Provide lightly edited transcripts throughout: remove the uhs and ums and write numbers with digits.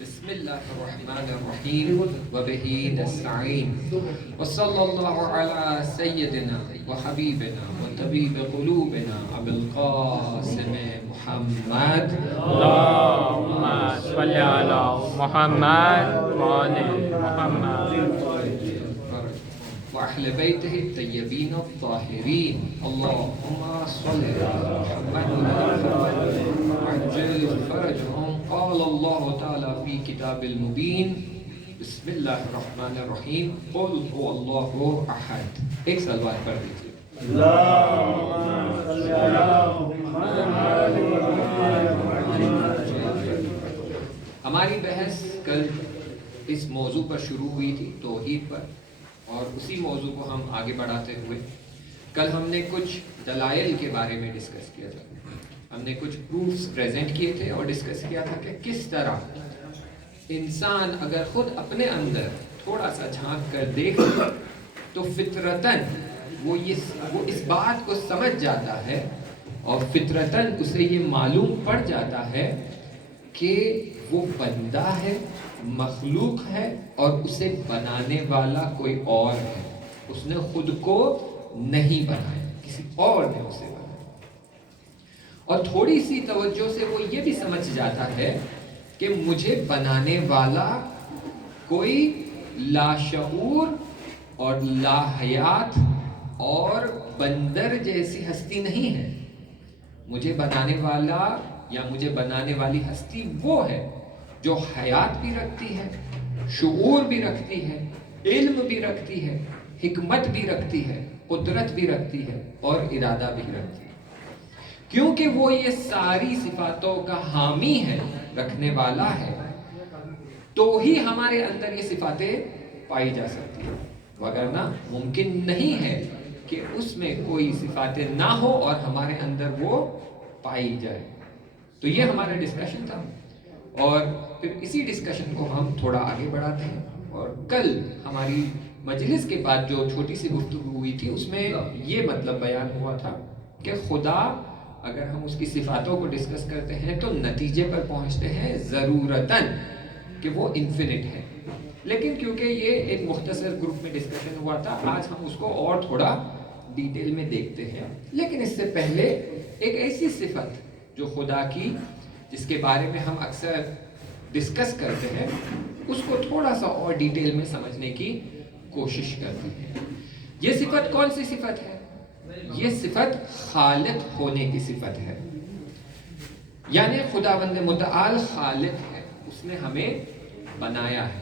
بسم الله الرحمن الرحيم وبه نستعين وصلى الله على سيدنا وحبيبنا وطبيب قلوبنا أبي القاسم محمد اللهم صل على محمد وآل محمد وأهل بيته الطيبين الطاهرين اللهم صل على محمد وعجل فرجهم قال الله تعالى في كتاب المبين بسم الله الرحمن الرحيم قل هو الله أحد. ایک سلوات پڑھ دیجیے. ہماری بحث کل اس موضوع پر شروع ہوئی تھی، توحید پر، اور اسی موضوع کو ہم آگے بڑھاتے ہوئے کل ہم نے کچھ دلائل کے بارے میں ڈسکس کیا تھا. ہم نے کچھ پروفز پریزنٹ کیے تھے اور ڈسکس کیا تھا کہ کس طرح انسان اگر خود اپنے اندر تھوڑا سا جھانک کر دیکھ لے تو فطرتاً وہ اس بات کو سمجھ جاتا ہے اور فطرتاً اسے یہ معلوم پڑ جاتا ہے کہ وہ بندہ ہے، مخلوق ہے، اور اسے بنانے والا کوئی اور ہے. اس نے خود کو نہیں بنایا، کسی اور نے اسے بنایا. اور تھوڑی سی توجہ سے وہ یہ بھی سمجھ جاتا ہے کہ مجھے بنانے والا کوئی لاشعور اور لاحیات اور بندر جیسی ہستی نہیں ہے. مجھے بنانے والا یا مجھے بنانے والی ہستی وہ ہے جو حیات بھی رکھتی ہے، شعور بھی رکھتی ہے، علم بھی رکھتی ہے، حکمت بھی رکھتی ہے، قدرت بھی رکھتی ہے اور ارادہ بھی رکھتی ہے. کیونکہ وہ یہ ساری صفاتوں کا حامی ہے، رکھنے والا ہے، تو ہی ہمارے اندر یہ صفاتیں پائی جا سکتی ہیں. وگرنہ ممکن نہیں ہے کہ اس میں کوئی صفاتیں نہ ہو اور ہمارے اندر وہ پائی جائے. تو یہ ہمارا ڈسکشن تھا، اور پھر اسی ڈسکشن کو ہم تھوڑا آگے بڑھاتے ہیں. اور کل ہماری مجلس کے بعد جو چھوٹی سی گفتگو ہوئی تھی اس میں یہ مطلب بیان ہوا تھا کہ خدا اگر ہم اس کی صفاتوں کو ڈسکس کرتے ہیں تو نتیجے پر پہنچتے ہیں ضرورتاً کہ وہ انفینٹ ہے. لیکن کیونکہ یہ ایک مختصر گروپ میں ڈسکشن ہوا تھا، آج ہم اس کو اور تھوڑا ڈیٹیل میں دیکھتے ہیں. لیکن اس سے پہلے ایک ایسی صفت جو خدا کی، جس کے بارے میں ہم اکثر ڈسکس کرتے ہیں، اس کو تھوڑا سا اور ڈیٹیل میں سمجھنے کی کوشش کرتے ہیں. یہ صفت کون سی صفت ہے؟ یہ صفت خالق ہونے کی صفت ہے. یعنی خداوند متعال خالق ہے، اس نے ہمیں بنایا ہے.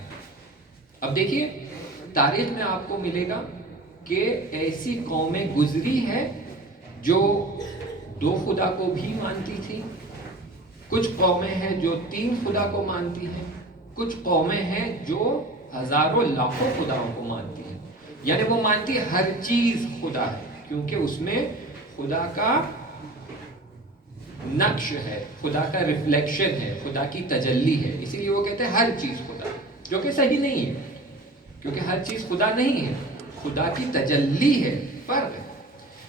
اب دیکھیے تاریخ میں آپ کو ملے گا کہ ایسی قومیں گزری ہے جو دو خدا کو بھی مانتی تھی، کچھ قومیں ہیں جو تین خدا کو مانتی ہیں، کچھ قومیں ہیں جو ہزاروں لاکھوں خداؤں کو مانتی ہیں. یعنی وہ مانتی ہر چیز خدا ہے، کیونکہ اس میں خدا کا نقش ہے، خدا کا ریفلیکشن ہے، خدا کی تجلی ہے. اسی لیے وہ کہتے ہیں ہر چیز خدا، جو کہ صحیح نہیں ہے، کیونکہ ہر چیز خدا نہیں ہے، خدا کی تجلی ہے، فرق ہے.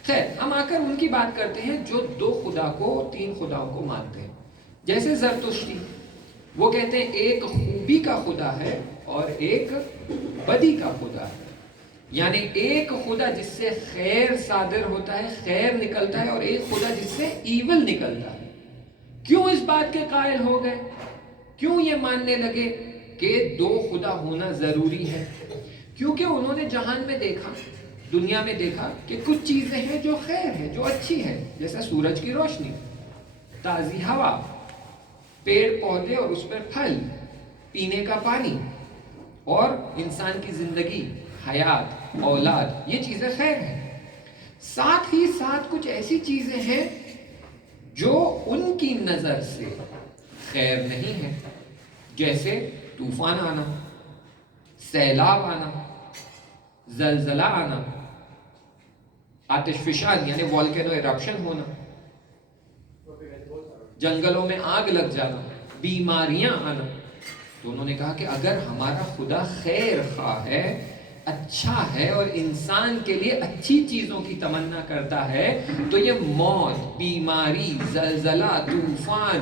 خیر، ہم آ کر ان کی بات کرتے ہیں جو دو خدا کو، تین خداؤں کو مانتے ہیں. جیسے زرتشتی، وہ کہتے ہیں ایک خوبی کا خدا ہے اور ایک بدی کا خدا ہے. یعنی ایک خدا جس سے خیر صادر ہوتا ہے، خیر نکلتا ہے، اور ایک خدا جس سے ایول نکلتا ہے. کیوں اس بات کے قائل ہو گئے؟ کیوں یہ ماننے لگے کہ دو خدا ہونا ضروری ہے؟ کیونکہ انہوں نے جہان میں دیکھا، دنیا میں دیکھا کہ کچھ چیزیں ہیں جو خیر ہے، جو اچھی ہے، جیسے سورج کی روشنی، تازی ہوا، پیڑ پودے اور اس پر پھل، پینے کا پانی، اور انسان کی زندگی، حیات، اولاد، یہ چیزیں خیر ہیں. ساتھ ہی ساتھ کچھ ایسی چیزیں ہیں جو ان کی نظر سے خیر نہیں ہے، جیسے طوفان آنا، سیلاب آنا، زلزلہ آنا، آتش فشان یعنی والکینو ایرپشن ہونا، جنگلوں میں آگ لگ جانا، بیماریاں آنا. تو انہوں نے کہا کہ اگر ہمارا خدا خیر خواہ ہے، اچھا ہے، اور انسان کے لیے اچھی چیزوں کی تمنا کرتا ہے، تو یہ موت، بیماری، زلزلہ، طوفان،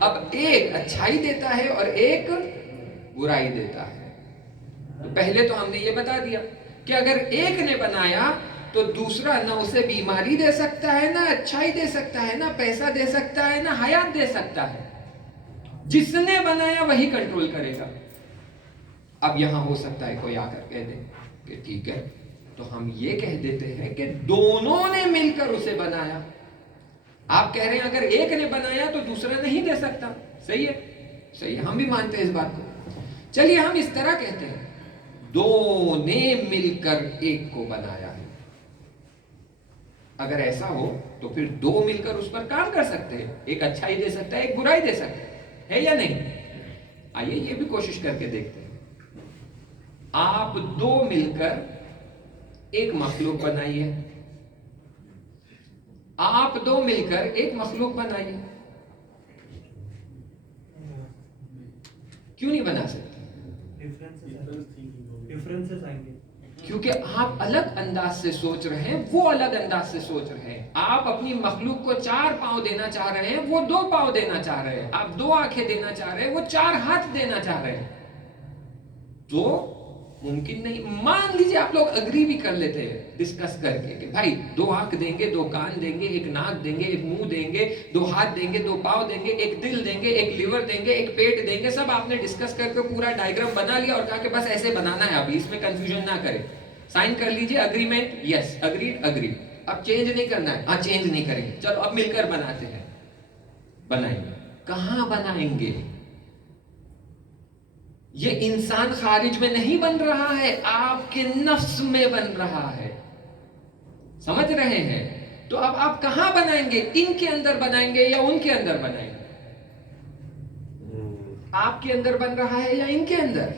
اب ایک اچھائی دیتا ہے اور ایک برائی دیتا ہے. تو پہلے تو ہم نے یہ بتا دیا کہ اگر ایک نے بنایا تو دوسرا نہ اسے بیماری دے سکتا ہے، نہ اچھائی دے سکتا ہے، نہ پیسہ دے سکتا ہے، نہ حیات دے سکتا ہے. جس نے بنایا وہی کنٹرول کرے گا. اب یہاں ہو سکتا ہے کوئی آ کر کہہ دے کہ ٹھیک ہے تو ہم یہ کہہ دیتے ہیں کہ دونوں نے مل کر اسے بنایا. آپ کہہ رہے ہیں اگر ایک نے بنایا تو دوسرا نہیں دے سکتا. صحیح ہے، صحیح ہے، ہم بھی مانتے ہیں اس بات کو. چلیے ہم اس طرح کہتے ہیں دو نے مل کر ایک کو بنایا ہے. اگر ایسا ہو تو پھر دو مل کر اس پر کام کر سکتے ہیں. ایک اچھائی دے سکتا ہے، ایک برائی دے سکتا ہے یا نہیں؟ آئیے یہ بھی کوشش کر کے دیکھتے ہیں. آپ دو مل کر ایک مخلوق بنائیے. آپ دو مل کر ایک مخلوق بنائیے. کیوں نہیں بنا سکتے؟ ڈفرینسز آئیں گے کیونکہ آپ الگ انداز سے سوچ رہے ہیں، وہ الگ انداز سے سوچ رہے ہیں. آپ اپنی مخلوق کو 4 پاؤں دینا چاہ رہے ہیں، وہ 2 پاؤں دینا چاہ رہے ہیں. آپ 2 آنکھیں دینا چاہ رہے ہیں، وہ 4 ہاتھ دینا چاہ رہے ہیں. تو ممکن نہیں. مان لیجیے آپ لوگ اگری بھی کر لیتے ہیں ڈسکس کر کے کہ بھائی 2 آنکھ دیں گے، 2 کان دیں گے، 1 ناک دیں گے، 1 منہ دیں گے، 2 ہاتھ دیں گے، 2 پاؤں دیں گے، 1 دل دیں گے، 1 لیور دیں گے، 1 پیٹ دیں گے. سب آپ نے ڈسکس کر کے پورا ڈائیگرام بنا لیا اور کہا کہ بس ایسے بنانا ہے. ابھی اس میں کنفیوژن نہ کرے. سائن کر لیجیے اگریمنٹ. یس اگریڈ اگریڈ. اب چینج نہیں کرنا ہے. ہاں چینج نہیں کریں گے. چلو اب مل کر بناتے ہیں. بنائیں گے. کہاں بنائیں گے؟ یہ انسان خارج میں نہیں بن رہا ہے، آپ کے نفس میں بن رہا ہے. سمجھ رہے ہیں؟ تو اب آپ کہاں بنائیں گے؟ ان کے اندر بنائیں گے یا ان کے اندر بنائیں گے؟ آپ کے اندر بن رہا ہے یا ان کے اندر؟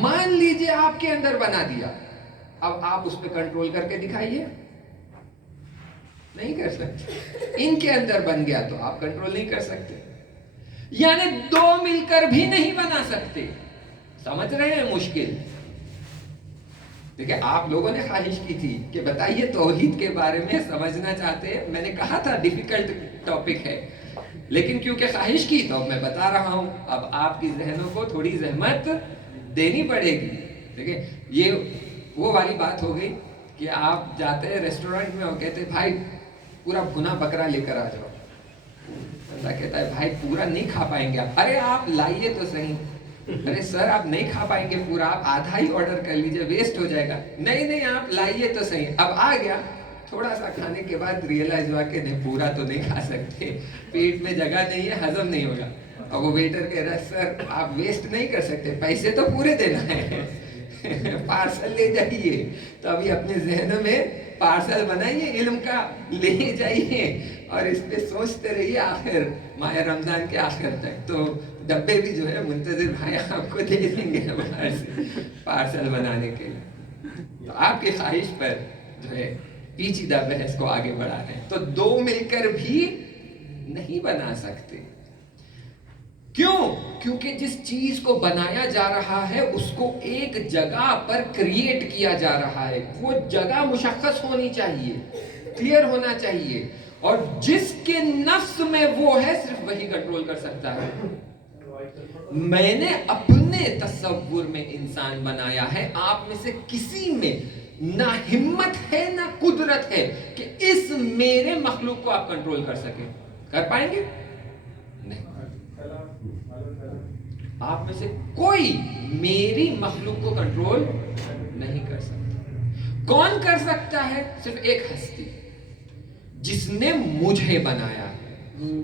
مان لیجئے آپ کے اندر بنا دیا. اب آپ اس پہ کنٹرول کر کے دکھائیے. نہیں کر سکتے. ان کے اندر بن گیا تو آپ کنٹرول نہیں کر سکتے. یعنی 2 مل کر بھی نہیں بنا سکتے. سمجھ رہے ہیں مشکل؟ دیکھیں آپ لوگوں نے خواہش کی تھی کہ بتائیے توحید کے بارے میں سمجھنا چاہتے ہیں. میں نے کہا تھا ڈیفیکلٹ ٹاپک ہے، لیکن کیونکہ خواہش کی تو میں بتا رہا ہوں. اب آپ کی ذہنوں کو تھوڑی زحمت دینی پڑے گی. دیکھیں یہ وہ والی بات ہو گئی کہ آپ جاتے ہیں ریسٹورنٹ میں اور کہتے ہیں بھائی پورا بھنا بکرا لے کر آ جاؤ. بندہ کہتا ہے بھائی پورا نہیں کھا پائیں گے آپ. ارے آپ لائیے تو صحیح. ارے سر آپ نہیں کھا پائیں گے پورا، آپ آدھا ہی آرڈر کر لیجئے، ویسٹ ہو جائے گا. نہیں نہیں آپ لائیے تو صحیح. اب آ گیا، تھوڑا سا کھانے کے بعد ریئلائز ہوا کہ نہیں پورا تو نہیں کھا سکتے، پیٹ میں جگہ نہیں ہے، ہضم نہیں ہوگا. اور وہ ویٹر کہہ رہا ہے سر آپ ویسٹ نہیں کر سکتے، پیسے تو پورے دینا ہے، پارسل لے جائیے. تو ابھی اپنے ذہنوں میں پارسل بنائیے علم کا، لے جائیے اور اس پہ سوچتے رہیے آخر ماہ رمضان کے آخر تک. تو ڈبے بھی جو ہے منتظر بھائی آپ کو دے دیں گے باہر سے پارسل بنانے کے لیے. تو آپ کی خواہش پر جو ہے پیچیدہ بحث کو آگے بڑھا رہے ہیں. تو 2 مل کر بھی نہیں بنا سکتے. کیوں؟ کیونکہ جس چیز کو بنایا جا رہا ہے اس کو ایک جگہ پر کریٹ کیا جا رہا ہے. وہ جگہ مشخص ہونی چاہیے، کلیئر ہونا چاہیے، اور جس کے نفس میں وہ ہے صرف وہی کنٹرول کر سکتا ہے. میں نے اپنے تصور میں انسان بنایا ہے، آپ میں سے کسی میں نہ ہمت ہے نہ قدرت ہے کہ اس میرے مخلوق کو آپ کنٹرول کر سکیں. کر پائیں گے؟ نہیں. آپ میں سے کوئی میری مخلوق کو کنٹرول نہیں کر سکتا. کون کر سکتا ہے؟ صرف ایک ہستی، جس نے مجھے بنایا ہے.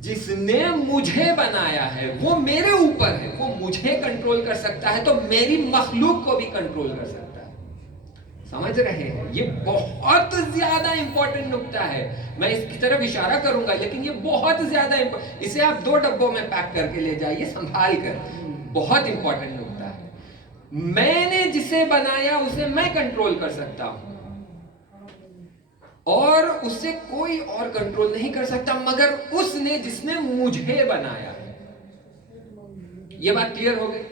جس نے مجھے بنایا ہے وہ میرے اوپر ہے، وہ مجھے کنٹرول کر سکتا ہے تو میری مخلوق کو بھی کنٹرول کر سکتا ہے. سمجھ رہے ہیں؟ یہ بہت زیادہ امپورٹنٹ نکتہ ہے. میں اس کی طرف اشارہ کروں گا لیکن یہ بہت زیادہ اسے آپ 2 ڈبوں میں پیک کر کے لے جائیے سنبھال کر. بہت امپورٹنٹ نکتہ ہے. میں نے جسے بنایا اسے میں کنٹرول کر سکتا ہوں اور اسے کوئی اور کنٹرول نہیں کر سکتا مگر اس نے جس نے مجھے بنایا ہے. یہ بات کلیئر ہو گئی؟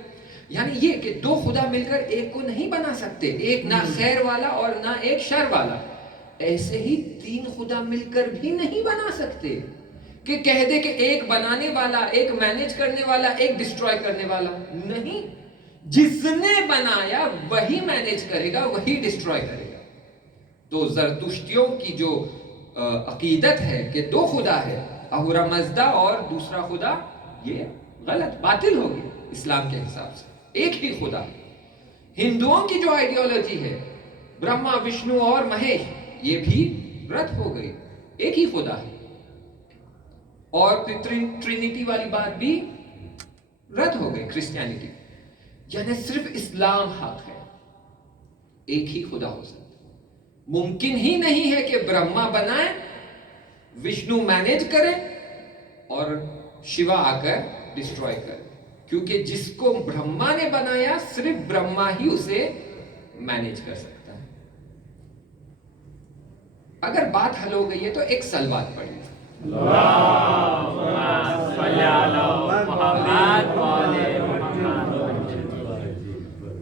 یعنی یہ کہ 2 خدا مل کر ایک کو نہیں بنا سکتے، ایک نہ خیر والا اور نہ ایک شر والا. ایسے ہی 3 خدا مل کر بھی نہیں بنا سکتے. کہ کہہ دے کہ ایک بنانے والا، ایک مینج کرنے والا، ایک ڈسٹروائے کرنے والا. نہیں، جس نے بنایا وہی مینج کرے گا، وہی ڈسٹروائے کرے گا. تو زرتشتیوں کی جو عقیدت ہے کہ دو خدا ہے، اہورا مزدا اور دوسرا خدا، یہ غلط، باطل ہوگی اسلام کے حساب سے. ایک ہی خدا. ہندوؤں کی جو آئیڈیالوجی ہے برہما، وشنو اور مہیش، یہ بھی رد ہو گئی. ایک ہی خدا ہے. اور پھر ٹرینیٹی والی بات بھی رد ہو گئی کرسچینٹی. یعنی صرف اسلام حق ہے، ایک ہی خدا ہو سکتا. ممکن ہی نہیں ہے کہ برہما بنائے، وشنو مینیج کرے اور شیوا آ کر ڈسٹروائے کرے. کیونکہ جس کو برہما نے بنایا صرف برہما ہی اسے مینیج کر سکتا ہے. اگر بات حل ہو گئی ہے تو ایک سلوات پڑھیے.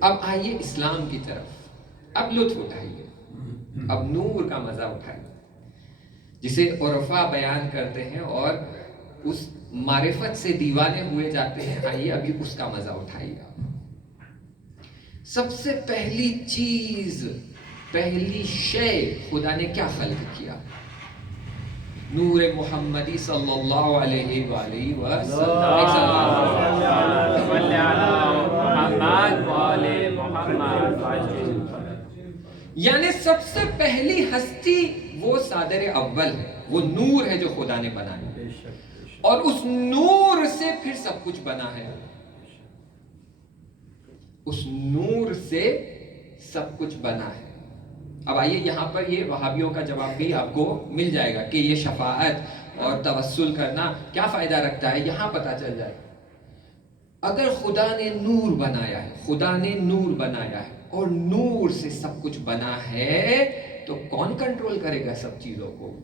اب آئیے اسلام کی طرف. اب لطف اٹھائیے، اب نور کا مزہ اٹھائیے، جسے عرفا بیان کرتے ہیں اور اس معرفت سے دیوانے ہوئے جاتے ہیں. آئیے ابھی اس کا مزہ اٹھائیے. سب سے پہلی چیز، پہلی شے خدا نے کیا خلق کیا؟ نور محمدی صلی اللہ علیہ وآلہ وسلم. یعنی سب سے پہلی ہستی وہ صادر اول ہے، وہ نور ہے جو خدا نے بنایا، اور اس نور سے پھر سب کچھ بنا ہے. اس نور سے سب کچھ بنا ہے. اب آئیے یہاں پر یہ وہابیوں کا جواب بھی آپ کو مل جائے گا کہ یہ شفاعت اور توسل کرنا کیا فائدہ رکھتا ہے. یہاں پتہ چل جائے گا. اگر خدا نے نور بنایا ہے، خدا نے نور بنایا ہے اور نور سے سب کچھ بنا ہے، تو کون کنٹرول کرے گا سب چیزوں کو؟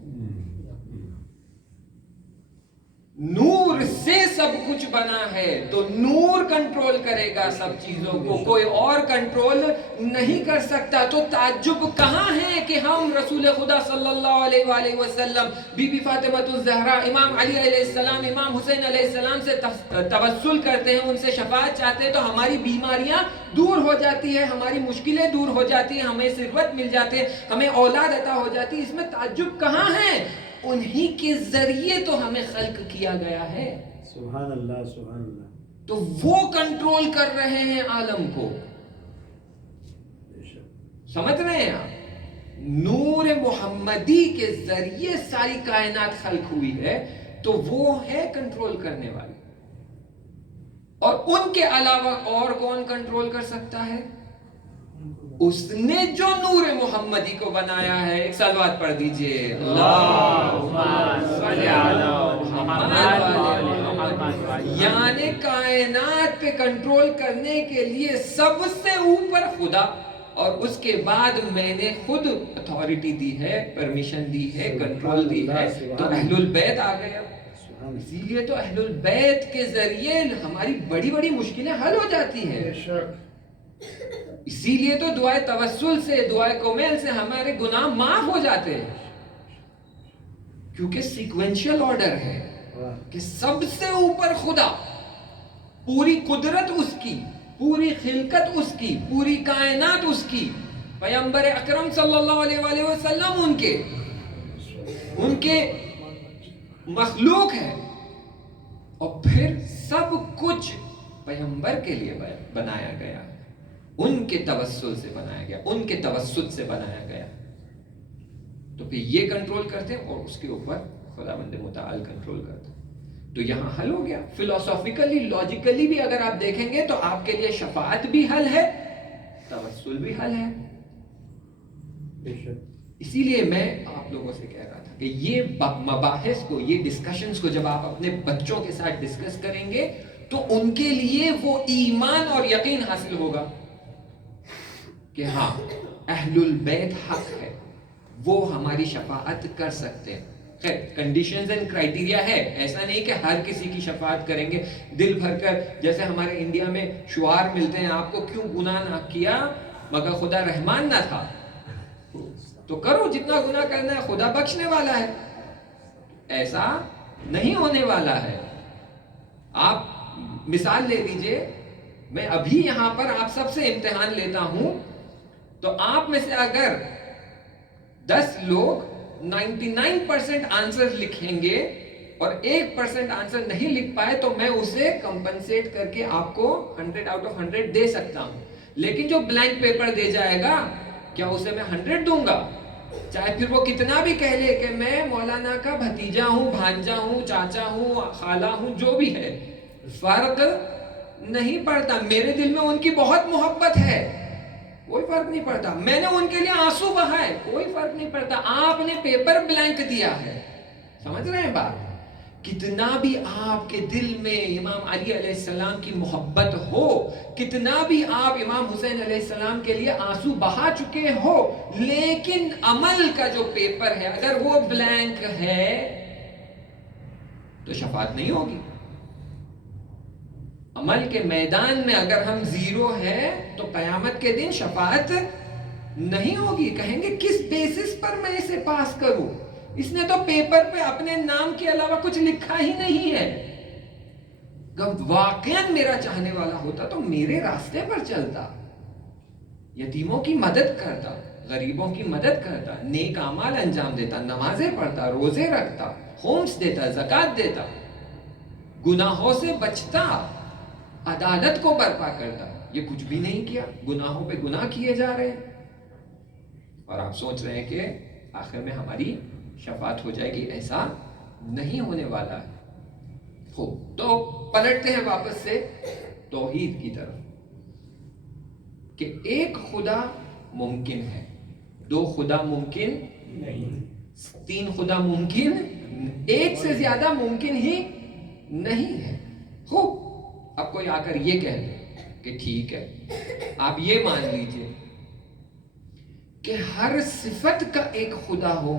نور سے سب کچھ بنا ہے تو نور کنٹرول کرے گا سب چیزوں کو، کوئی اور کنٹرول نہیں کر سکتا. تو تعجب کہاں ہے کہ ہم رسول خدا صلی اللہ علیہ وآلہ وسلم، بی بی فاطمہ الزہرا، امام علی علیہ السلام، امام حسین علیہ السلام سے توسل کرتے ہیں، ان سے شفاعت چاہتے ہیں، تو ہماری بیماریاں دور ہو جاتی ہے، ہماری مشکلیں دور ہو جاتی ہیں، ہمیں ثروت مل جاتے ہیں، ہمیں اولاد عطا ہو جاتی ہے. اس میں تعجب کہاں ہے؟ انہی کے ذریعے تو ہمیں خلق کیا گیا ہے. سبحان اللہ، سبحان اللہ. تو وہ کنٹرول کر رہے ہیں عالم کو. سمجھ رہے ہیں آپ؟ نور محمدی کے ذریعے ساری کائنات خلق ہوئی ہے، تو وہ ہے کنٹرول کرنے والی. اور ان کے علاوہ اور کون کنٹرول کر سکتا ہے؟ اس نے جو نور محمدی کو بنایا ہے. ایک سلوات پڑھ دیجئے. یعنی کائنات پہ کنٹرول کرنے کے لیے سب سے اوپر خدا، اور اس کے بعد میں نے خود اتھارٹی دی ہے، پرمیشن دی ہے، کنٹرول دی ہے. تو اہل البیت آ گیا. اسی لیے تو اہل البیت کے ذریعے ہماری بڑی بڑی مشکلیں حل ہو جاتی ہیں. اسی لیے تو دعائے توسل سے، دعائے کومیل سے ہمارے گناہ معاف ہو جاتے ہیں، کیونکہ سیکوینشل آرڈر ہے کہ سب سے اوپر خدا، پوری قدرت اس کی، پوری خلقت اس کی، پوری کائنات اس کی، پیغمبر اکرم صلی اللہ علیہ وآلہ وسلم ان کے مخلوق ہے، اور پھر سب کچھ پیغمبر کے لیے بنایا گیا، ان کے توسل سے بنایا گیا، ان کے توسط سے بنایا گیا. تو پھر یہ کنٹرول کرتے ہیں اور اس کے اوپر خداوند متعال کنٹرول کرتے ہیں. تو یہاں حل ہو گیا. فلسافیکلی، لاجیکلی بھی اگر آپ دیکھیں گے تو آپ کے لیے شفاعت بھی حل ہے، توسل بھی حل ہے. اسی لیے میں آپ لوگوں سے کہہ رہا تھا کہ یہ مباحث کو، یہ ڈسکشنز کو جب آپ اپنے بچوں کے ساتھ ڈسکس کریں گے تو ان کے لیے وہ ایمان اور یقین حاصل ہوگا کہ ہاں اہل البیت حق ہے، وہ ہماری شفاعت کر سکتے ہیں. خیر کنڈیشنز اینڈ کرائٹیریا ہے، ایسا نہیں کہ ہر کسی کی شفاعت کریں گے دل بھر کر. جیسے ہمارے انڈیا میں شعار ملتے ہیں، آپ کو کیوں گناہ نہ کیا مگر خدا رحمان نہ تھا. تو کرو جتنا گناہ کرنا ہے، خدا بخشنے والا ہے. ایسا نہیں ہونے والا ہے. آپ مثال لے لیجئے, میں ابھی یہاں پر آپ سب سے امتحان لیتا ہوں, تو آپ میں سے اگر 10 لوگ 99% آنسر لکھیں گے اور 1% آنسر نہیں لکھ پائے تو میں اسے کمپنسیٹ کر کے آپ کو 100 آؤٹ آف 100 دے سکتا ہوں. لیکن جو بلینک پیپر دے جائے گا, کیا اسے میں 100 دوں گا؟ چاہے پھر وہ کتنا بھی کہہ لے کہ میں مولانا کا بھتیجا ہوں, بھانجا ہوں, چاچا ہوں, خالہ ہوں, جو بھی ہے, فرق نہیں پڑتا. میرے دل میں ان کی بہت محبت ہے, کوئی فرق نہیں پڑتا. میں نے ان کے لیے آنسو بہائے, کوئی فرق نہیں پڑتا. آپ نے پیپر بلینک دیا ہے. سمجھ رہے ہیں بات؟ کتنا بھی آپ کے دل میں امام علی علیہ السلام کی محبت ہو, کتنا بھی آپ امام حسین علیہ السلام کے لیے آنسو بہا چکے ہو, لیکن عمل کا جو پیپر ہے اگر وہ بلینک ہے تو شفاعت نہیں ہوگی. عمل کے میدان میں اگر ہم زیرو ہیں تو قیامت کے دن شفاعت نہیں ہوگی. کہیں گے کس بیسس پر میں اسے پاس کروں؟ اس نے تو پیپر پہ اپنے نام کے علاوہ کچھ لکھا ہی نہیں ہے. اگر واقعاً میرا چاہنے والا ہوتا تو میرے راستے پر چلتا, یتیموں کی مدد کرتا, غریبوں کی مدد کرتا, نیک اعمال انجام دیتا, نمازیں پڑھتا, روزے رکھتا, خمس دیتا, زکوٰۃ دیتا, گناہوں سے بچتا, عدالت کو برپا کرتا. یہ کچھ بھی نہیں کیا, گناہوں پہ گناہ کیے جا رہے ہیں, اور آپ سوچ رہے ہیں کہ آخر میں ہماری شفاعت ہو جائے گی. ایسا نہیں ہونے والا ہے. تو پلٹتے ہیں واپس سے توحید کی طرف کہ ایک خدا ممکن ہے, 2 خدا ممکن نہیں, 3 خدا ممکن, ایک سے زیادہ ممکن ہی نہیں ہے. خوب, اب کوئی آ کر یہ کہہ دے کہ ٹھیک ہے, آپ یہ مان لیجئے کہ ہر صفت کا ایک خدا ہو,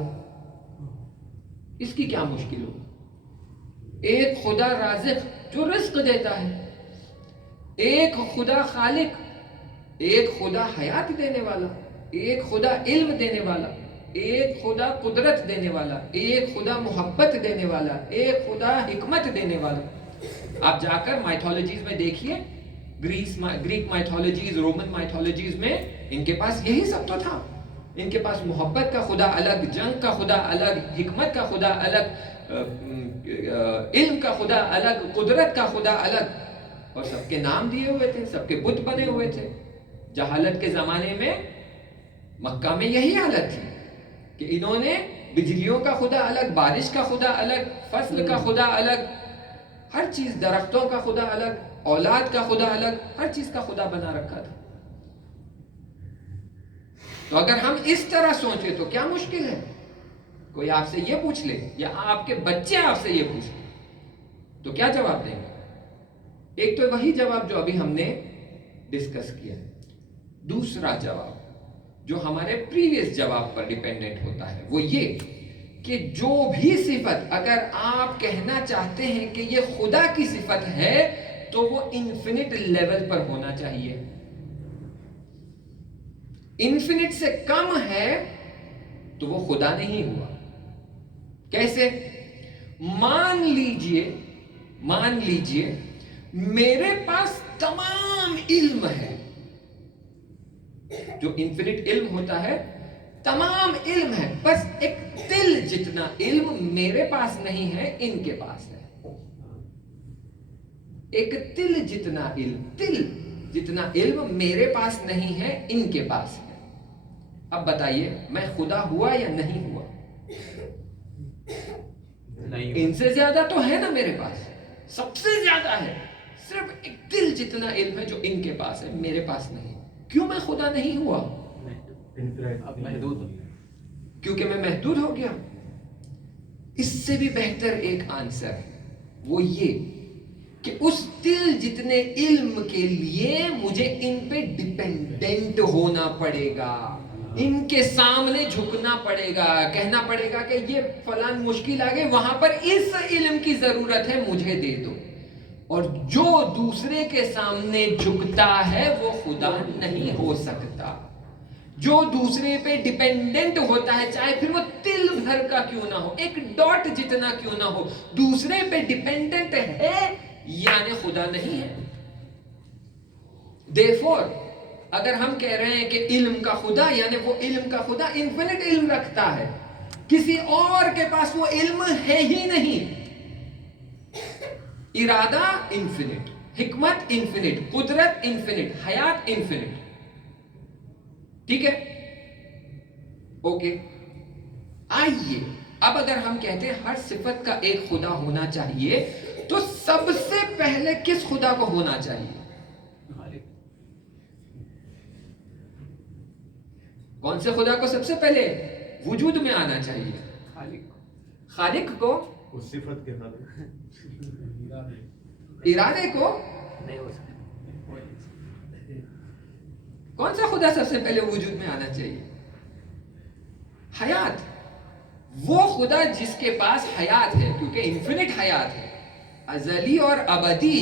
اس کی کیا مشکل ہو؟ ایک خدا رازق جو رزق دیتا ہے, ایک خدا خالق, ایک خدا حیات دینے والا, ایک خدا علم دینے والا, ایک خدا قدرت دینے والا, ایک خدا محبت دینے والا, ایک خدا حکمت دینے والا. آپ جا کر مائتھولوجیز میں دیکھیے, گریک مائتھولوجیز, رومن مائتھولوجیز میں ان کے پاس یہی سب تو تھا. ان کے پاس محبت کا خدا الگ, جنگ کا خدا الگ, حکمت کا خدا الگ, علم کا خدا الگ, قدرت کا خدا الگ, اور سب کے نام دیے ہوئے تھے, سب کے بت بنے ہوئے تھے. جہالت کے زمانے میں مکہ میں یہی حالت تھی کہ انہوں نے بجلیوں کا خدا الگ, بارش کا خدا الگ, فصل کا خدا الگ, ہر چیز, درختوں کا خدا الگ, اولاد کا خدا الگ, ہر چیز کا خدا بنا رکھا تھا. تو اگر ہم اس طرح سوچیں تو کیا مشکل ہے؟ کوئی آپ سے یہ پوچھ لے یا آپ کے بچے آپ سے یہ پوچھ لے تو کیا جواب دیں گے؟ ایک تو وہی جواب جو ابھی ہم نے ڈسکس کیا ہے. دوسرا جواب جو ہمارے پریویس جواب پر ڈیپینڈنٹ ہوتا ہے وہ یہ کہ جو بھی صفت اگر آپ کہنا چاہتے ہیں کہ یہ خدا کی صفت ہے تو وہ انفینٹ لیول پر ہونا چاہیے. انفینٹ سے کم ہے تو وہ خدا نہیں ہوا. کیسے؟ مان لیجئے میرے پاس تمام علم ہے. جو انفینٹ علم ہوتا ہے تمام علم ہے, بس ایک تل جتنا علم میرے پاس نہیں ہے, ان کے پاس ہے. ایک تل جتنا علم میرے پاس نہیں ہے, ان کے پاس ہے. اب بتائیے میں خدا ہوا یا نہیں ہوا؟ ان سے زیادہ تو ہے نا میرے پاس, سب سے زیادہ ہے. صرف ایک دل جتنا علم ہے جو ان کے پاس ہے, میرے پاس نہیں. کیوں میں خدا نہیں ہوا؟ کیونکہ میں محدود ہو گیا. اس سے بھی بہتر ایک آنسر ہے, وہ یہ کہ اس دل جتنے علم کے لیے مجھے ان پہ ڈیپینڈنٹ ہونا پڑے گا, ان کے سامنے جھکنا پڑے گا, کہنا پڑے گا کہ یہ فلان مشکل آ گئی, وہاں پر اس علم کی ضرورت ہے, مجھے دے دو. اور جو دوسرے کے سامنے جھکتا ہے وہ خدا نہیں ہو سکتا. جو دوسرے پہ ڈیپینڈنٹ ہوتا ہے، چاہے پھر وہ تل بھر کا کیوں نہ ہو، ایک ڈاٹ جتنا کیوں نہ ہو، دوسرے پہ ڈیپینڈنٹ ہے یعنی خدا نہیں ہے۔ Therefore اگر ہم کہہ رہے ہیں کہ علم کا خدا، یعنی وہ علم کا خدا انفینٹ علم رکھتا ہے، کسی اور کے پاس وہ علم ہے ہی نہیں۔ ارادہ انفینٹ، حکمت انفینٹ، قدرت انفینٹ، حیات انفینٹ، ٹھیک ہے؟ اوکے، آئیے اب اگر ہم کہتے ہیں ہر صفت کا ایک خدا ہونا چاہیے، تو سب سے پہلے کس خدا کو ہونا چاہیے؟ کون سے خدا کو سب سے پہلے وجود میں آنا چاہیے؟ خالق کو، اس صفت کے ساتھ ارادے کو، کون سا خدا سب سے پہلے وجود میں آنا چاہیے؟ حیات، وہ خدا جس کے پاس حیات ہے، کیونکہ انفینٹ حیات ہے، ازلی اور ابدی،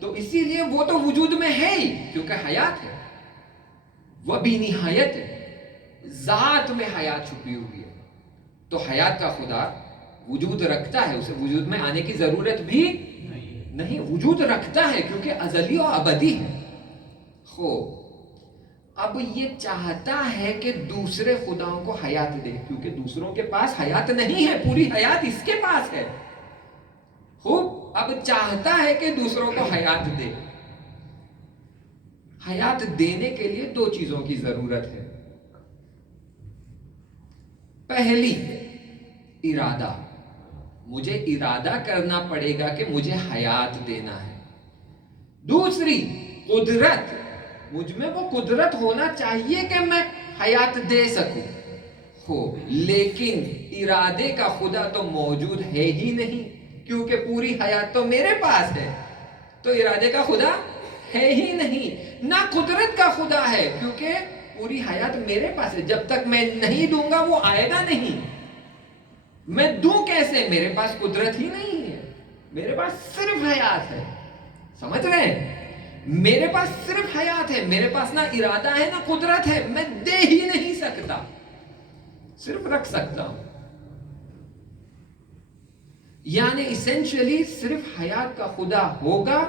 تو اسی لیے وہ تو وجود میں ہے ہی کیونکہ حیات ہے، وہ بھی نہایت ہے، ذات میں حیات چھپی ہوئی ہے، تو حیات کا خدا وجود رکھتا ہے، اسے وجود میں آنے کی ضرورت بھی نہیں، وجود رکھتا ہے کیونکہ ازلی اور ابدی ہے۔ اب یہ چاہتا ہے کہ دوسرے خداؤں کو حیات دے، کیونکہ دوسروں کے پاس حیات نہیں ہے، پوری حیات اس کے پاس ہے۔ خوب، اب چاہتا ہے کہ دوسروں کو حیات دے۔ حیات دینے کے لیے دو چیزوں کی ضرورت ہے۔ پہلی، ارادہ، مجھے ارادہ کرنا پڑے گا کہ مجھے حیات دینا ہے۔ دوسری، قدرت، مجھ میں وہ قدرت ہونا چاہیے کہ میں حیات دے سکوں۔ لیکن ارادے کا خدا تو موجود ہے ہی نہیں، کیونکہ پوری حیات تو میرے پاس ہے، تو ارادے کا خدا ہے ہی نہیں۔ نہ قدرت کا خدا ہے، کیونکہ پوری حیات میرے پاس ہے، جب تک میں نہیں دوں گا وہ آئے گا نہیں۔ میں دوں کیسے؟ میرے پاس قدرت ہی نہیں ہے، میرے پاس صرف حیات ہے۔ سمجھ رہے ہیں؟ میرے پاس صرف حیات ہے، میرے پاس نہ ارادہ ہے نہ قدرت ہے، میں دے ہی نہیں سکتا، صرف رکھ سکتا ہوں۔ یعنی اسینشلی صرف حیات کا خدا ہوگا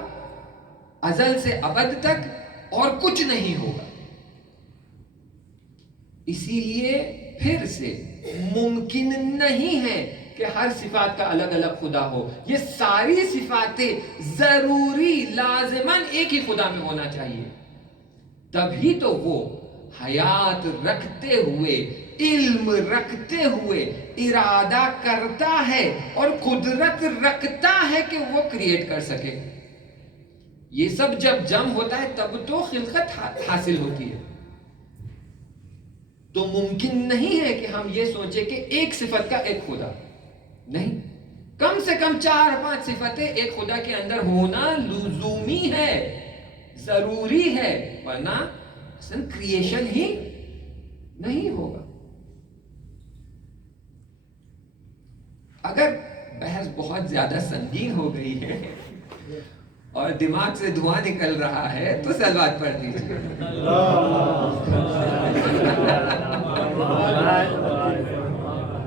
ازل سے ابد تک، اور کچھ نہیں ہوگا۔ اسی لیے پھر سے ممکن نہیں ہے کہ ہر صفات کا الگ الگ خدا ہو، یہ ساری صفاتیں ضروری لازماً ایک ہی خدا میں ہونا چاہیے، تبھی تو وہ حیات رکھتے ہوئے، علم رکھتے ہوئے ارادہ کرتا ہے اور قدرت رکھتا ہے کہ وہ کریٹ کر سکے۔ یہ سب جب جم ہوتا ہے تب تو خلقت حاصل ہوتی ہے۔ تو ممکن نہیں ہے کہ ہم یہ سوچیں کہ ایک صفت کا ایک خدا نہیں، کم سے کم 4-5 صفتیں ایک خدا کے اندر ہونا لزومی ہے، ضروری ہے، ورنہ اصل کریشن ہی نہیں ہوگا۔ اگر بحث بہت زیادہ سنگین ہو گئی ہے اور دماغ سے دھواں نکل رہا ہے تو صلوات پڑھ دیجیے۔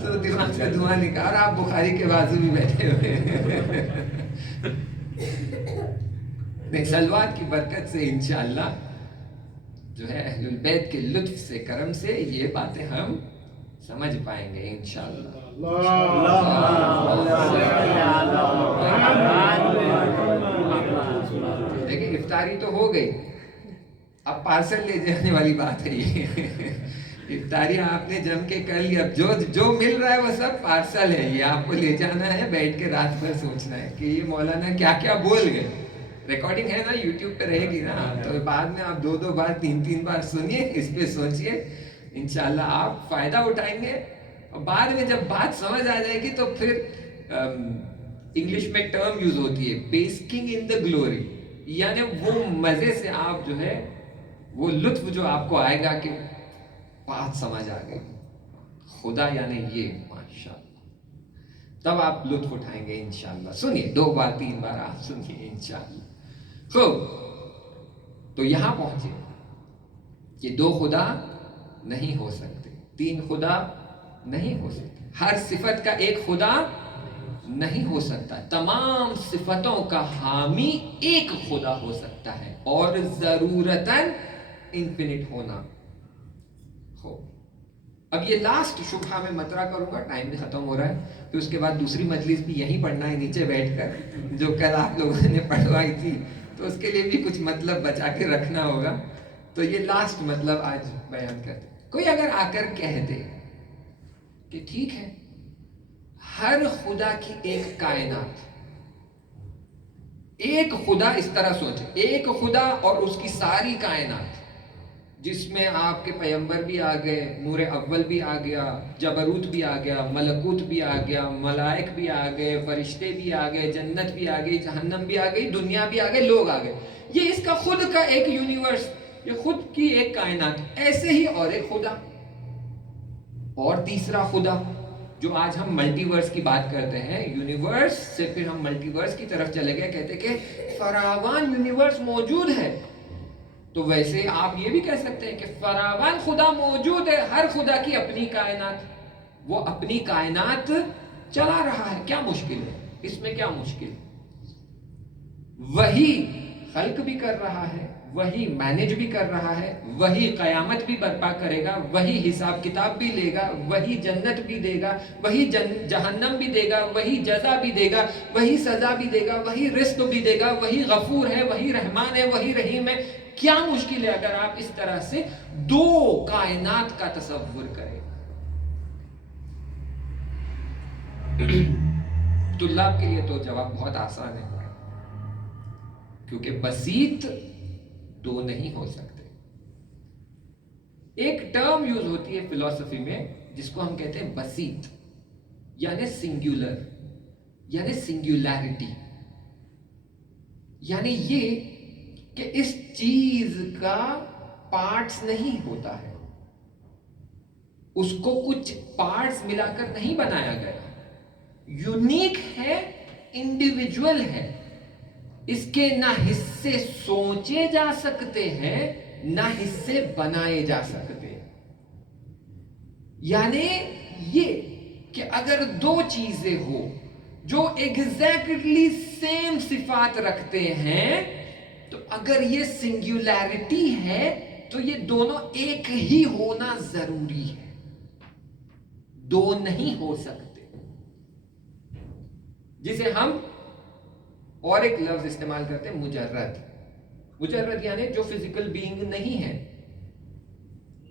تو دماغ سے دھواں نکل، اور آپ بخاری کے بازو بھی بیٹھے ہوئے نہیں، صلوات کی برکت سے انشاءاللہ جو ہے اہل البیت کے لطف سے، کرم سے یہ باتیں ہم سمجھ پائیں گے انشاءاللہ۔ دیکھیں افطاری تو ہو گئی، اب پارسل لے جانے والی بات ہے یہ۔ افطاری آپ نے جم کے کر لی، اب جو مل رہا ہے وہ سب پارسل ہے، یہ آپ کو لے جانا ہے، بیٹھ کے رات بھر سوچنا ہے کہ یہ مولانا کیا کیا بول گئے۔ ریکارڈنگ ہے نا، یوٹیوب پہ رہے گی نا، تو بعد میں آپ 2 بار 3 بار سنیے، اس پہ سوچئے، انشاءاللہ آپ فائدہ اٹھائیں گے۔ اور بعد میں جب بات سمجھ آ جائے گی تو پھر انگلش میں ٹرم یوز ہوتی ہے بیسکنگ ان دا گلوری، یعنی وہ مزے سے آپ جو ہے وہ لطف جو آپ کو آئے گا کہ بات سمجھ آ گئی، خدا یعنی یہ، ماشاءاللہ، تب آپ لطف اٹھائیں گے انشاءاللہ۔ سنیے 2 بار 3 بار آپ سنیے انشاءاللہ۔ خوب، تو یہاں پہنچے کہ 2 خدا نہیں ہو سکتے، 3 خدا نہیں ہو سکتے، ہر صفت کا ایک خدا نہیں ہو سکتا، تمام صفتوں کا حامی ایک خدا ہو سکتا ہے، اور ضرورتاً انفینٹ ہونا ہو۔ اب یہ لاسٹ شبہہ میں مطرح کروں گا، ٹائم بھی ختم ہو رہا ہے، پھر اس کے بعد دوسری مجلس بھی یہی پڑھنا ہے نیچے بیٹھ کر، جو کل آپ لوگوں نے پڑھوائی تھی، تو اس کے لیے بھی کچھ مطلب بچا کے رکھنا ہوگا۔ تو یہ لاسٹ مطلب آج بیان کرتے، کوئی اگر آ کر کہہ دے کہ ٹھیک ہے، ہر خدا کی ایک کائنات، ایک خدا، اس طرح سوچے، ایک خدا اور اس کی ساری کائنات، جس میں آپ کے پیغمبر بھی آ گئے، نور اول بھی آ گیا، جبروت بھی آ گیا، ملکوت بھی آ گیا، ملائک بھی آ گئے، فرشتے بھی آ گئے، جنت بھی آ گئی، جہنم بھی آ گئی، دنیا بھی آ گئی، لوگ آ گئے، یہ اس کا خود کا ایک یونیورس، یہ خود کی ایک کائنات، ایسے ہی اور ایک خدا، اور تیسرا خدا، جو آج ہم ملٹی ورس کی بات کرتے ہیں، یونیورس سے پھر ہم ملٹی ورس کی طرف چلے گئے، کہتے کہ فراوان یونیورس موجود ہے، تو ویسے آپ یہ بھی کہہ سکتے ہیں کہ فراوان خدا موجود ہے، ہر خدا کی اپنی کائنات، وہ اپنی کائنات چلا رہا ہے، کیا مشکل ہے اس میں؟ کیا مشکل؟ وہی خلق بھی کر رہا ہے، وہی مینج بھی کر رہا ہے، وہی قیامت بھی برپا کرے گا، وہی حساب کتاب بھی لے گا، وہی جنت بھی دے گا، وہی جہنم بھی دے گا، وہی جزا بھی دے گا، وہی سزا بھی دے گا، وہی رزق بھی دے گا، وہی غفور ہے، وہی رحمان ہے، وہی رحیم ہے۔ کیا مشکل ہے اگر آپ اس طرح سے 2 کائنات کا تصور کریں؟ طلاب کے لیے تو جواب بہت آسان ہے، کیونکہ بسیط 2 نہیں ہو سکتے۔ ایک ٹرم یوز ہوتی ہے فلسفی میں جس کو ہم کہتے ہیں بسیط، یعنی سنگولر، یعنی سنگولیرٹی، یعنی یہ کہ اس چیز کا پارٹس نہیں ہوتا ہے، اس کو کچھ پارٹس ملا کر نہیں بنایا گیا، یونیک ہے، انڈیویجول ہے، اس کے نہ حصے سوچے جا سکتے ہیں نہ حصے بنائے جا سکتے، یعنی یہ کہ اگر 2 چیزیں ہو جو ایگزیکٹلی سیم صفات رکھتے ہیں، تو اگر یہ سنگولیرٹی ہے تو یہ دونوں ایک ہی ہونا ضروری ہے، 2 نہیں ہو سکتے، جسے ہم اور ایک لفظ استعمال کرتے ہیں، مجرد۔ مجرد یعنی جو فزیکل بینگ نہیں ہے،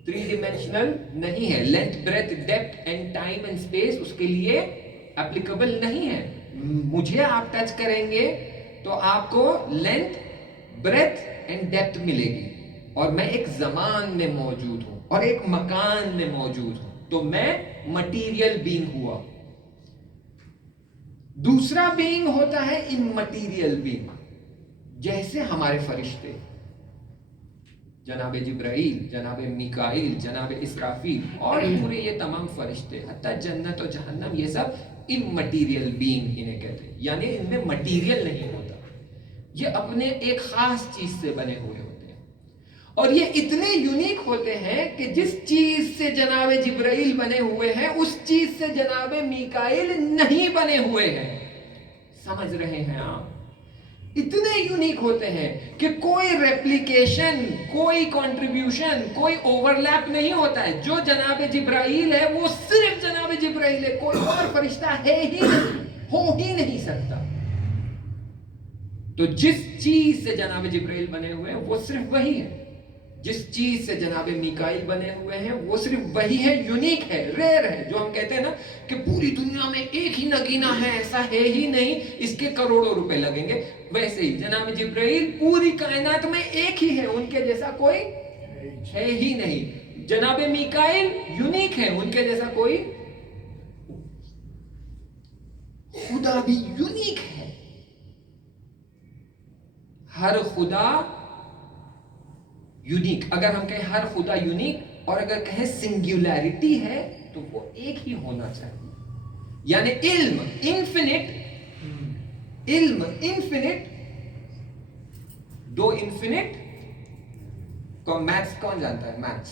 3 ڈیمینشنل نہیں ہے، length, breadth, depth and time and space اس کے لیے اپلیکیبل نہیں ہے۔ مجھے آپ ٹچ کریں گے تو آپ کو لینتھ، بریتھ اینڈ ڈیپتھ ملے گی، اور میں ایک زمان میں موجود ہوں اور ایک مکان میں موجود ہوں، تو میں مٹیریل بینگ ہوا۔ دوسرا بینگ ہوتا ہے اممٹیریل بینگ، جیسے ہمارے فرشتے، جناب جبرائیل، جناب میکائیل، جناب اسرافیل، اور پورے یہ تمام فرشتے، حتیٰ جنت و جہنم، یہ سب اممٹیریل بینگ انہیں کہتے ہیں، یعنی ان میں مٹیریل نہیں ہوتا، یہ اپنے ایک خاص چیز سے بنے ہوئے ہوتے ہیں، اور یہ اتنے یونیک ہوتے ہیں کہ جس چیز سے جناب جبرائیل بنے ہوئے ہیں اس چیز سے جناب میکائیل نہیں بنے ہوئے ہیں۔ سمجھ رہے ہیں آپ؟ اتنے یونیک ہوتے ہیں کہ کوئی ریپلیکیشن، کوئی کنٹریبیوشن، کوئی اوور لیپ نہیں ہوتا ہے، جو جناب جبرائیل ہے وہ صرف جناب جبرائیل ہے، کوئی اور فرشتہ ہے ہی نہیں، ہو ہی نہیں سکتا۔ تو جس چیز سے جناب جبرائیل بنے ہوئے ہیں وہ صرف وہی ہے، جس چیز سے جناب میکائیل بنے ہوئے ہیں وہ صرف وہی ہے، یونیک ہے، ریئر ہے، جو ہم کہتے ہیں نا کہ پوری دنیا میں ایک ہی نگینا ہے، ایسا ہے ہی نہیں، اس کے کروڑوں روپے لگیں گے، ویسے ہی جناب جبرائیل پوری کائنات میں ایک ہی ہے، ان کے جیسا کوئی ہے ہی نہیں۔ جناب میکائیل یونیک ہے، ان کے جیسا کوئی، خدا بھی یونیک ہے، ہر خدا یونیک۔ اگر ہم کہیں ہر خدا یونیک اور اگر کہیں سنگولیرٹی ہے تو وہ ایک ہی ہونا چاہیے، یعنی علم انفینٹ، علم انفینٹ، 2 انفینٹ کو میتھس کون جانتا ہے؟ میتھس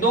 9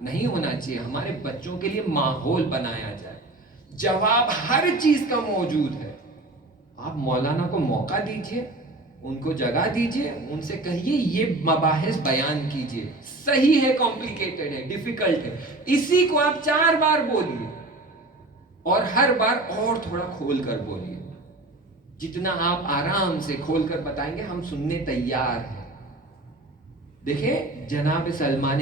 نہیں ہونا چاہیے. ہمارے بچوں کے لیے ماحول بنایا جائے. جواب ہر چیز کا موجود ہے. آپ مولانا کو موقع دیجئے, ان کو جگہ دیجئے, ان سے کہیے یہ مباحث بیان کیجئے. صحیح ہے, کمپلیکیٹڈ ہے, ڈیفیکلٹ ہے, اسی کو آپ 4 بار بولیے اور ہر بار اور تھوڑا کھول کر بولیے. جتنا آپ آرام سے کھول کر بتائیں گے ہم سننے تیار ہیں. دیکھیں جناب سلمان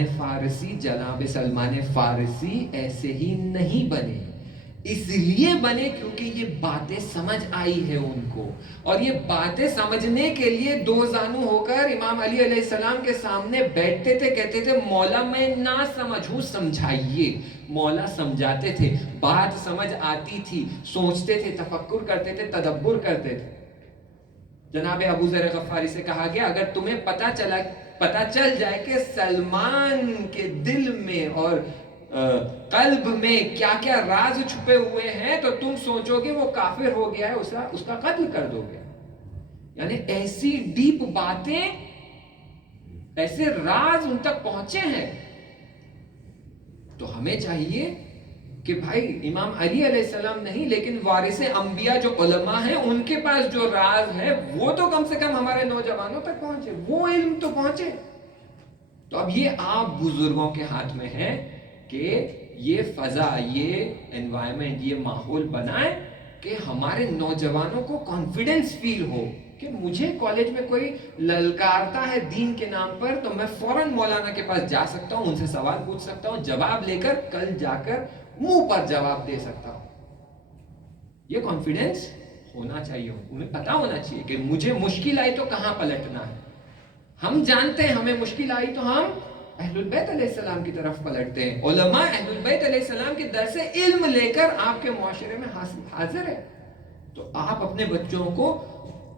فارسی ایسے ہی نہیں بنے, اس لیے بنے کیونکہ یہ باتیں سمجھ آئی ہے ان کو, اور یہ باتیں سمجھنے کے لیے 2 زانو ہو کر امام علی علیہ السلام کے سامنے بیٹھتے تھے, کہتے تھے مولا میں نہ سمجھوں سمجھائیے. مولا سمجھاتے تھے, بات سمجھ آتی تھی, سوچتے تھے, تفکر کرتے تھے, تدبر کرتے تھے. جناب ابو ذر غفاری سے کہا گیا اگر تمہیں پتہ چل جائے کہ سلمان کے دل میں اور قلب میں کیا کیا راز چھپے ہوئے ہیں تو تم سوچو گے وہ کافر ہو گیا ہے, اس کا قتل کر دو گے. یعنی ایسی ڈیپ باتیں, ایسے راز ان تک پہنچے ہیں. تو ہمیں چاہیے کہ بھائی امام علی علیہ السلام نہیں لیکن وارث انبیاء جو علماء ہیں ان کے پاس جو راز ہے وہ تو کم سے کم ہمارے نوجوانوں تک پہنچے, وہ علم تو پہنچے. تو اب یہ آپ بزرگوں کے ہاتھ میں ہے کہ یہ فضا, یہ انوائرمنٹ, یہ ماحول بنائیں کہ ہمارے نوجوانوں کو کانفیڈنس فیل ہو کہ مجھے کالج میں کوئی للکارتا ہے دین کے نام پر تو میں فوراً مولانا کے پاس جا سکتا ہوں, ان سے سوال پوچھ سکتا ہوں, جواب لے کر کل جا کر منہ پر جواب دے سکتا ہوں. یہ کانفیڈنس ہونا چاہیے, انہیں پتا ہونا چاہیے کہ مجھے مشکل آئی تو کہاں پلٹنا ہے. ہم جانتے ہیں ہمیں مشکل آئی تو ہم اہل البیت علیہ السلام کی طرف پلٹتے ہیں. علماء اہل البیت علیہ السلام کے در سے علم لے کر آپ کے معاشرے میں حاضر ہے, تو آپ اپنے بچوں کو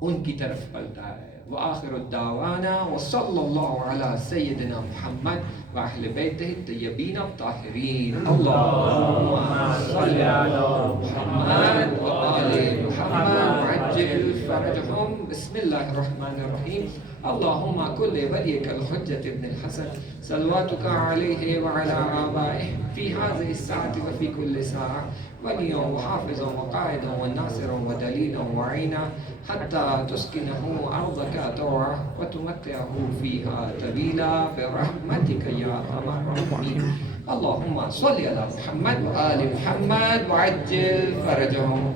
ان کی طرف پلٹائیں. وآخر الدعوانا وصلی اللہ علی سیدنا محمد وأہل بیتہ الطیبین الطاہرین. اللہم صلی علی محمد وآل محمد وعجل فرجهم. بسم اللہ الرحمن الرحیم. اللہم کل ولیک الحجۃ ابن الحسن صلواتک علیہ وعلی آبائہ فی هذه الساعة وفی کل ساعة وليا وحافظا وقائدا وناصرا ودليلا وعينا حتى تسكنه أرضك طوعا وتمتعه فيها طويلا برحمتك يا أرحم الراحمين. اللهم صل على محمد وآل محمد وعجل فرجهم.